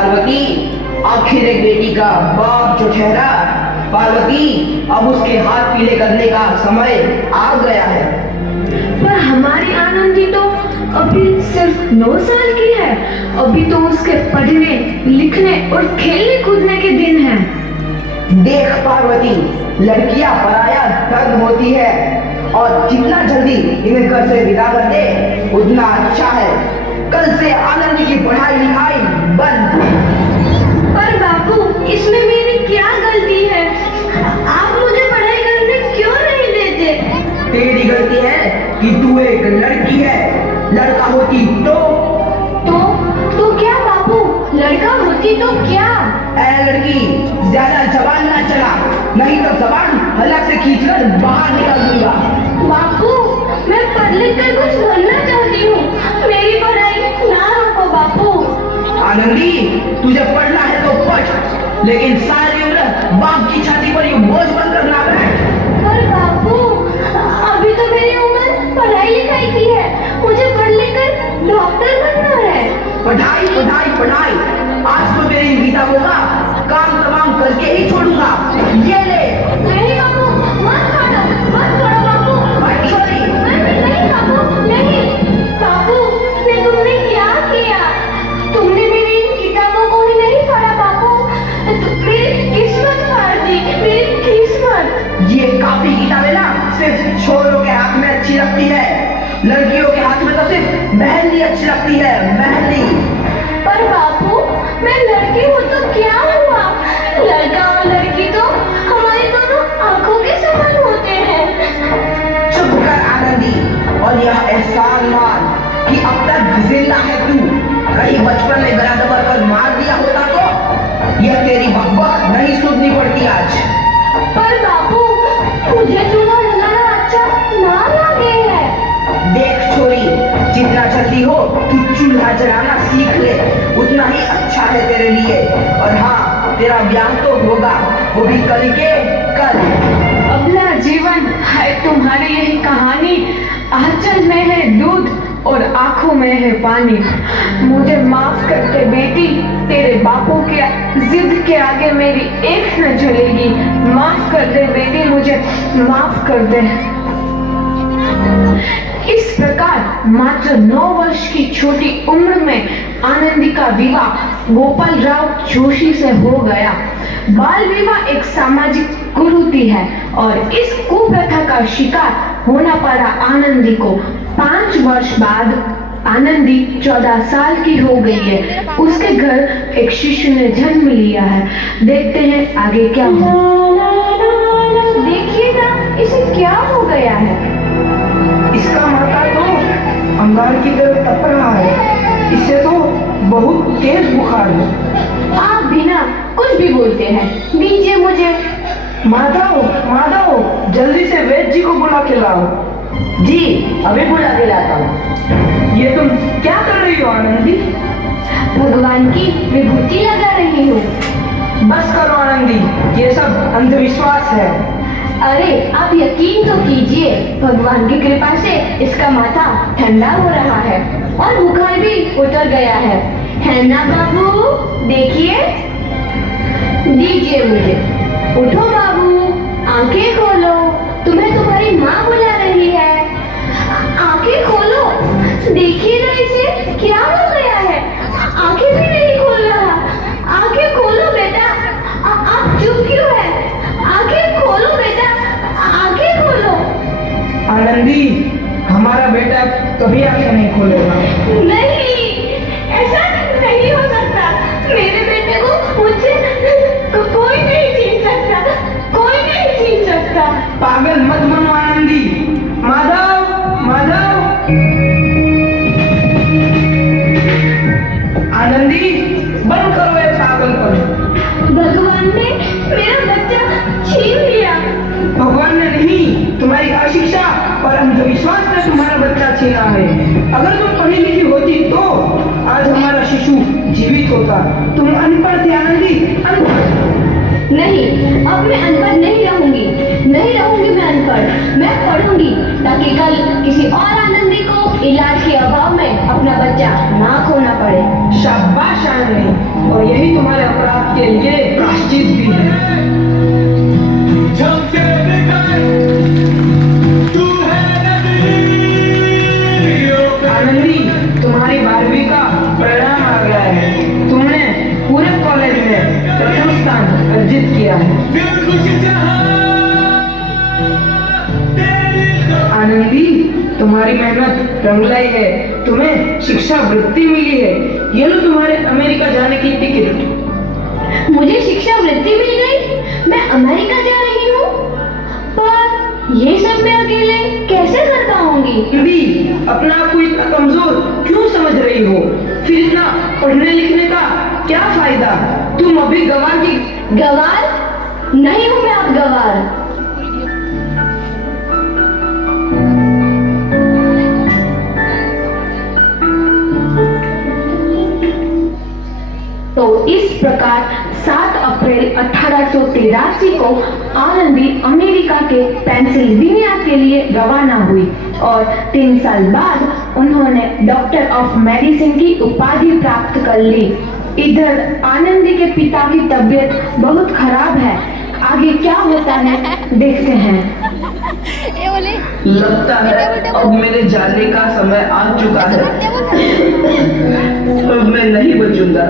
पार्वती, आखिर एक बेटी का बाप जो ठहरा। पार्वती, अब उसके हाथ पीले करने का समय आ गया है। पर हमारी आनंदी तो अभी सिर्फ 9 साल की है। अभी तो उसके पढ़ने लिखने और खेलने कूदने के दिन हैं। देख पार्वती, लड़कियां पराया धन होती है और जितना जल्दी इन्हें घर से विदा कर दे उतना अच्छा है। कल से आनंदी की पढ़ाई लिखाई बंद। पर बापू, इसमें मेरी क्या गलती है? आप मुझे पढ़ाई करने क्यों नहीं देते? तेरी गलती है कि तू एक लड़की है। लड़का होती तो क्या बापू? लड़का होती तो क्या? ऐ लड़की, ज्यादा जबान ना चला, नहीं तो जबान हलक से खींचकर बाहर निकाल दूंगा। बापू, मैं पढ़ लिख कर कुछ बनना चाहती हूँ। मेरी पढ़ाई ना रोको बापू। आनंदी, तुझे पढ़ना है तो पढ़, लेकिन सारी उम्र बाप की छाती पर यूं बोझ बनकर ना बैठ। पर बापू, अभी तो मेरी उम्र पढ़ाई लिखाई की है। मुझे पढ़ लिख कर डॉक्टर बनना है। पढ़ाई पढ़ाई पढ़ाई, आज तो तेरी गीता होगा, काम तमाम करके ही छोड़ूंगा। ये ले। नहीं बापू, मत छोड़ो बापू। छोड़ी। नहीं बापू, नहीं। बापू, ये तुमने क्या किया? तुमने मेरी इन किताबों को ही नहीं पढ़ा बापू। मेरी किस्मत फाड़ दी, मेरी किस्मत। ये काफी किताबें ना सिर्फ छोरों के हाथ में अच्छी लगती है, लड़कियों के हाथ में तो सिर्फ मेहंदी अच्छी लगती है, मेहंदी। पर बापू, मैं लड़की हूँ तो क्या हुआ? लड़का और लड़की तो हमारी दोनों आंखों के समान होते हैं। चुप कर आनंदी, और यह एहसान मान कि अब तक जिंदा है तू। कहीं बचपन में गला दबाकर मार दिया होता तो यह तेरी बकबक नहीं सुननी पड़ती आज। पर बापू, मुझे चूल्हा जलाना अच्छा ना लगे है। देख छोरी, जितना जल्दी हो तू चूल्हा जलाना सीख ले, उतना ही अच्छा है तेरे लिए। और हाँ, तेरा ब्याह तो होगा, वो भी कल के कल। अगला जीवन है तुम्हारी यही कहानी। आंचल में है दूध और आंखों में है पानी। मुझे माफ कर दे बेटी, तेरे बापू के जिद के आगे मेरी एक न चलेगी। माफ कर दे बेटी, मुझे माफ कर दे। इस प्रकार मात्र 9 वर्ष की छोटी उम्र में आनंदी का विवाह गोपाल राव जोशी से हो गया। बाल विवाह एक सामाजिक कुरीति है और इस कुप्रथा का शिकार होना पड़ा आनंदी को। 5 वर्ष बाद आनंदी 14 साल की हो गई है। उसके घर एक शिशु ने जन्म लिया है। देखते हैं आगे क्या हो। देखिएगा, इसे क्या हो गया है? इसका माथा तो अंगार की तरफ तप रहा है। इसे तो बहुत तेज बुखार है। आप बिना कुछ भी बोलते हैं, दीजिए मुझे। माधव, माधव, जल्दी से वैद्य जी को बुला के लाओ। जी, अभी बुला के लाता हूँ। ये तुम क्या कर रही हो आनंदी? भगवान की विभूति लगा रही हूँ। बस करो आनंदी, ये सब अंधविश्वास है। अरे आप यकीन तो कीजिए, भगवान की कृपा से इसका माथा ठंडा हो रहा है और बुखार भी उतर गया है ना बाबू? देखिए, दीजिए मुझे। उठो बाबू, आंखें खोलो, तुम्हें तुम्हारी माँ बुला रही है। आंखें खोलो, देखिएगा इसे क्या हो गया है। आंखें भी नहीं खोल रहा। आंखें खोलो बेटा। आप चुप क्यों है? आंखें खोलो बेटा, आंखें खोलो। आनंदी, हमारा बेटा कभी आंखें नहीं खोलेगा। नहीं, ऐसा नहीं हो सकता। मेरे बेटे को मुझसे कोई नहीं छीन सकता, कोई नहीं छीन सकता। पागल मत बनो आनंदी। माधव, माधव। आनंदी, बंद करो ये पागलपन। भगवान ने मेरा बच्चा छीन लिया। भगवान ने नहीं, तुम्हारी अशिक्षा और अंधविश्वास ने तुम्हारा बच्चा छीना है। अगर तुम पढ़ी लिखी होती तो आज हमारा शिशु जीवित होता। तुम अनपढ़ थी आनंदी, अनपढ़। नहीं, अब मैं अनपढ़ नहीं रहूंगी। नहीं रहूंगी मैं अनपढ़। मैं पढ़ूंगी ताकि कल किसी और आनंदी को इलाज के अभाव में अपना बच्चा ना खोना पड़े। शाबाश आनंदी, और और यही तुम्हारे अपराध के लिए प्रायश्चित भी है। आनंदी, तुम्हारी 12वीं का परिणाम आ गया है। तुमने पूरे कॉलेज में प्रथम स्थान अर्जित किया है। आनंदी, तुम्हारी मेहनत रंग लाई है। तुम्हें शिक्षा वृत्ति मिली है। ये लो तुम्हारे अमेरिका जाने की टिकट। मुझे शिक्षा वृत्ति मिल गई, मैं अमेरिका जा रही हूँ। पर ये सब मैं अकेले कैसे कर पाऊंगी? आनंदी, अपना आप को इतना कमजोर क्यों समझ रही हो? फिर इतना पढ़ने लिखने का क्या फायदा? तुम अभी गंवार की गवार नहीं हूँ मैं अब गवार। तो इस प्रकार 7 अप्रैल 1883 को आनंदी अमेरिका के पेंसिल्वेनिया के लिए रवाना हुई और 3 साल बाद उन्होंने डॉक्टर ऑफ मेडिसिन की उपाधि प्राप्त कर ली। इधर आनंदी के पिता की तबीयत बहुत खराब है। आगे क्या होता है देखते हैं। लगता है अब मेरे जाने का समय आ चुका है। अब मैं नहीं बचूंगा।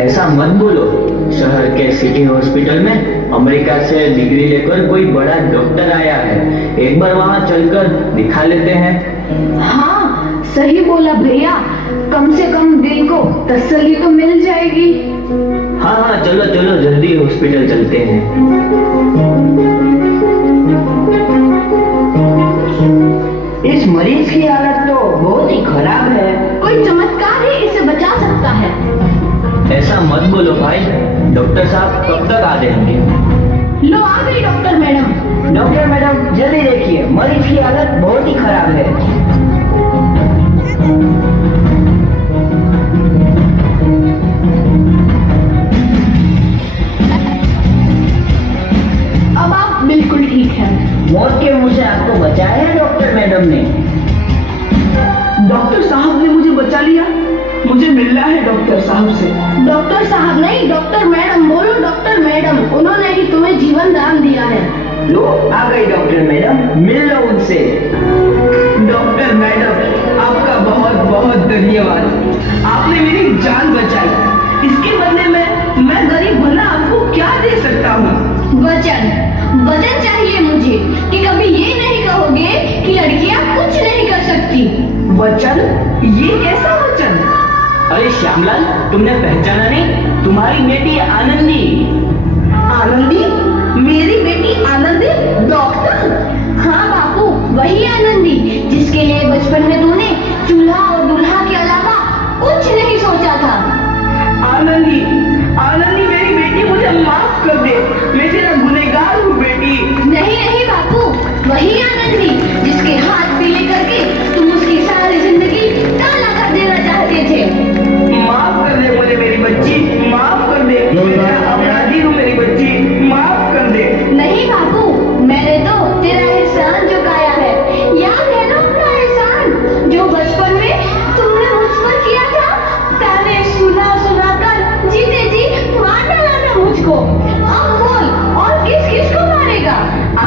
ऐसा मत बोलो। शहर के सिटी हॉस्पिटल में अमेरिका से डिग्री लेकर कोई बड़ा डॉक्टर आया है। एक बार वहाँ चलकर दिखा लेते हैं। हाँ, सही बोला भैया। कम से कम दिल को तसल्ली तो मिल जाएगी। हाँ हाँ, चलो चलो जल्दी हॉस्पिटल चलते हैं। इस मरीज की हालत तो बहुत ही खराब है। कोई चमत्कार ही इसे बचा सकता है। ऐसा मत बोलो भाई। डॉक्टर साहब कब तक आ जाएंगे? लो आ गई डॉक्टर मैडम। डॉक्टर मैडम, जल्दी देखिए, मरीज की हालत बहुत ही खराब है। अब आप बिल्कुल ठीक हैं। मौत के मुंह से आपको बचाया है डॉक्टर मैडम ने। डॉक्टर साहब ने मुझे बचा लिया। मुझे मिलना है डॉक्टर साहब से। डॉक्टर साहब नहीं, डॉक्टर मैडम बोलो। डॉक्टर मैडम, उन्होंने ही तुम्हें जीवन दान दिया है। लो आ गई डॉक्टर मैडम, मिल लो उनसे। डॉक्टर मैडम, आपका बहुत बहुत धन्यवाद। आपने मेरी जान बचाई। इसके बदले में मैं गरीब भला आपको क्या दे सकता हूँ? वचन चाहिए मुझे कि कभी ये नहीं कहोगे कि लड़कियां कुछ नहीं कर सकती। वचन? ये कैसा वचन? अरे श्यामलाल, तुमने पहचाना नहीं? तुम्हारी बेटी आनंदी। आनंदी? मेरी बेटी आनंदी? डॉक्टर? हाँ बापू, वही आनंदी जिसके लिए बचपन में तूने चूल्हा और दूल्हा के अलावा कुछ नहीं सोचा था। आनंदी, आनंदी मेरी बेटी, मुझे माफ कर दे। मैं तेरा गुनहगार हूँ बेटी। नहीं नहीं बापू, वही आनंदी जिसके हाथ पीले करके तुम उसकी सारी जिंदगी काला कर देना चाहते थे। माफ कर दे मुझे मेरी बच्ची, माफ कर दे। मैं अपराधी हूँ मेरी बच्ची, माफ कर दे। नहीं बापू, मैंने तो तेरा एहसान चुकाया है। याद है ना अपना एहसान जो बचपन में तुमने मुझ पर किया था? पहले सुना सुना कर जीते जी मार डाला था मुझको। अब बोल, और किस किस को मारेगा?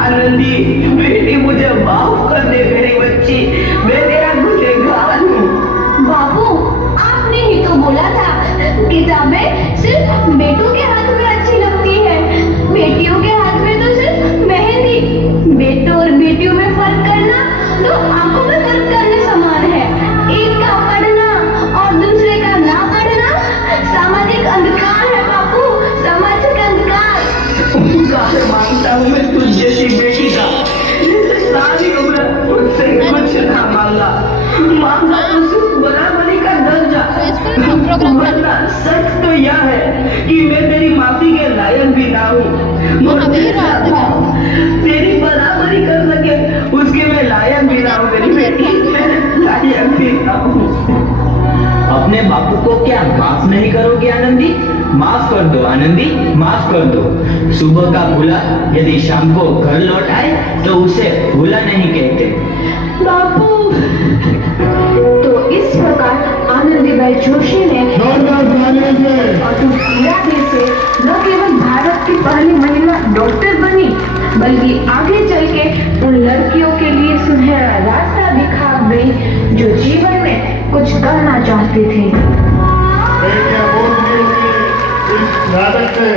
आनंदी बेटी, मुझे माफ कर दे मेरी बच्ची। मैं तेरा गुनहगार हूँ। बापू, आपने ही तो बोला था किताबें सिर्फ बेटों के हाथ में अच्छी लगती है, बेटियों के हाथ में तो सिर्फ मेहंदी। बेटों और बेटियों में फर्क करना तो आंखों में फर्क करने समान है। एक का पढ़ना और दूसरे का ना पढ़ना सामाजिक अंधकार है बापू, सामाजिक अंधकार। काहे मांगता हूँ मैं तुझ जैसी बेटी का, जिसे सारी उम्र तुझसे कुछ ना मांगा। मांगा तो सिर्फ बराबरी का दर्जा। वरना सच तो यह है कि मैं तेरी माफी के लायक भी ना हूँ। तेरी बराबरी कर सके उसके मैं लायक भी ना हूँ मेरी बेटी, मैं लायक भी ना हूँ। अपने बापू को क्या माफ नहीं करोगे आनंदी? माफ कर दो आनंदी, माफ कर दो। सुबह का भूला यदि शाम को घर लौट आए तो उसे भूला नहीं कहते। बापू, तो इस प्रकार आनंदीबाई जोशी ने सिर्फ डॉक्टर बनी बल्कि आगे चल के उन लड़कियों के लिए सुनहरा रास्ता दिखा गई जो जीवन में कुछ करना चाहती थी। बेटियां बोलती होंगी इस नाटक से